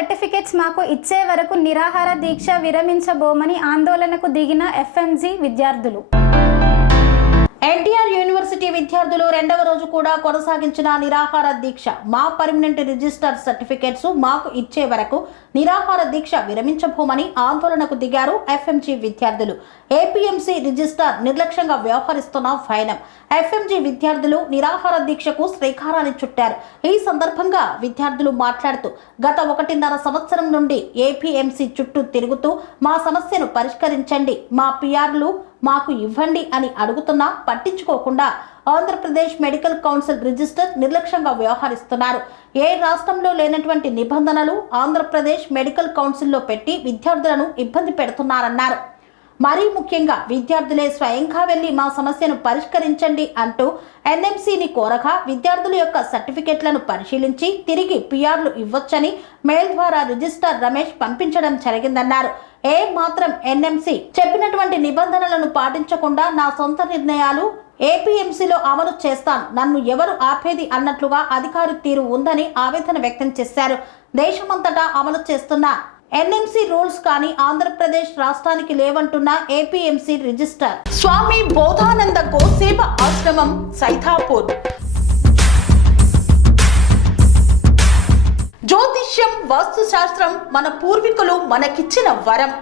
Certificates మాకు ఇచ్చే వరకు నిరాహార దీక్ష విరమించబోమని ఆందోళనకు దిగిన ఎఫ్ఎంజీ విద్యార్థులు. ఎన్టీఆర్ యూనివర్సిటీ విద్యార్థులు రెండవ రోజు కూడా కొనసాగించిన నిరాహార దీక్ష. మా పర్మనెంట్ రిజిస్టర్ సర్టిఫికెట్స్ మాకు ఇచ్చే వరకు నిరాహార దీక్ష విరమించబోమని ఆందోళనకు దిగారు ఎఫ్ఎంజీ విద్యార్థులు. ఏపీఎంసీ రిజిస్టర్ నిర్లక్ష్యంగా వ్యవహరిస్తున్న ఫైనం. ఎఫ్ఎంజీ విద్యార్థులు నిరాహార దీక్షకు శ్రీకారాన్ని చుట్టారు. ఈ సందర్భంగా విద్యార్థులు మాట్లాడుతూ గత 1.5 సంవత్సరం నుండి ఏపీఎంసీ చుట్టూ తిరుగుతూ మా సమస్యను పరిష్కరించండి, మా పిఆర్లు మాకు ఇవ్వండి అని అడుగుతున్నా పట్టించుకోకుండా ఆంధ్రప్రదేశ్ మెడికల్ కౌన్సిల్ రిజిస్టర్ నిర్లక్ష్యంగా వ్యవహరిస్తున్నారు. ఏ రాష్ట్రంలో లేనటువంటి నిబంధనలు ఆంధ్రప్రదేశ్ మెడికల్ కౌన్సిల్లో పెట్టి విద్యార్థులను ఇబ్బంది పెడుతున్నారన్నారు. మరీ ముఖ్యంగా విద్యార్థులే స్వయంగా వెళ్లి మా సమస్యను పరిష్కరించండి అంటూ ఎన్ఎంసీని కోరగా విద్యార్థుల యొక్క సర్టిఫికెట్లను పరిశీలించి తిరిగి పిఆర్లు ఇవ్వొచ్చని మెయిల్ ద్వారా రిజిస్టర్ రమేష్ పంపించడం జరిగిందన్నారు. ఏ మాత్రం ఎన్ఎంసీ చెప్పినటువంటి నిబంధనలను పాటించకుండా నా సొంత నిర్ణయాలు ఏపీఎంసీలో అమలు చేస్తాను, నన్ను ఎవరు ఆపేది అన్నట్లుగా అధికారి తీరు ఉందని ఆవేదన వ్యక్తం చేశారు. దేశమంతటా అమలు చేస్తున్న ఎన్ఎంసీ రూల్స్ కానీ ఆంధ్రప్రదేశ్ రాష్ట్రానికి లేవంటున్న ఏపీఎంసీ రిజిస్టర్. స్వామి బోధానంద గోసేవ ఆశ్రమం సైథాపూర్. జ్యోతిష్యం, వాస్తుశాస్త్రం మన పూర్వీకులు మనకిచ్చిన వరం.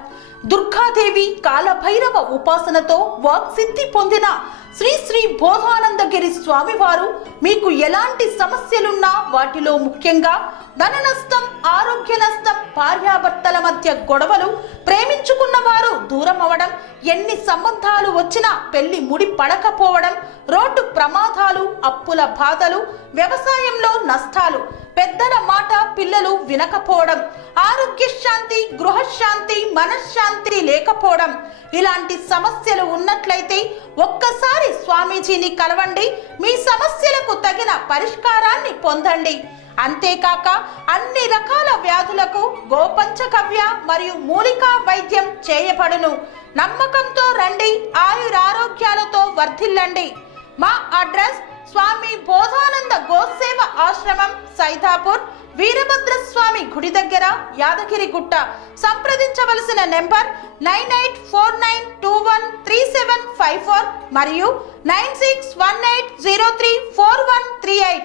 దుర్గాదేవి, కాలభైరవ ఉపాసనతో వాక్సిద్ధి పొందిన శ్రీ శ్రీ బోధానందగిరి స్వామివారు మీకు ఎలాంటి సమస్యలున్నా, వాటిలో ముఖ్యంగా ధన నష్టం, ఆరోగ్య నష్టం, భార్యాభర్తల మధ్య గొడవలు, ప్రేమించుకున్న వారు దూరం అవడం, ఎన్ని సంబంధాలు వచ్చినా పెళ్లి ముడి పడకపోవడం, రోడ్డు ప్రమాదాలు, అప్పుల బాధలు, వ్యవసాయంలో నష్టాలు, పెద్దల మాట పిల్లలు వినకపోవడం, ఆరోగ్య శాంతి, గృహశాంతి, మనశ్శాంతి లేకపోవడం, ఇలాంటి సమస్యలు ఉన్నట్లయితే ఒక్కసారి స్వామీజీని కలవండి, మీ సమస్యలకు తగిన పరిష్కారాన్ని పొందండి. అంతేకాక అన్ని రకాల వ్యాధులకు గోపంచకవ్య మరియు మూలికా వైద్యం చేయబడును. నమ్మకంతో రండి, ఆయురారోగ్యాలతో వర్ధిల్లండి. మా అడ్రస్ స్వామి బోధానంద గోసేవ ఆశ్రమం సైథాపూర్, వీరభద్రస్వామి గుడి దగ్గర, యాదగిరిగుట్ట. సంప్రదించవలసిన నెంబర్ 9849213754 మరియు 9618034138.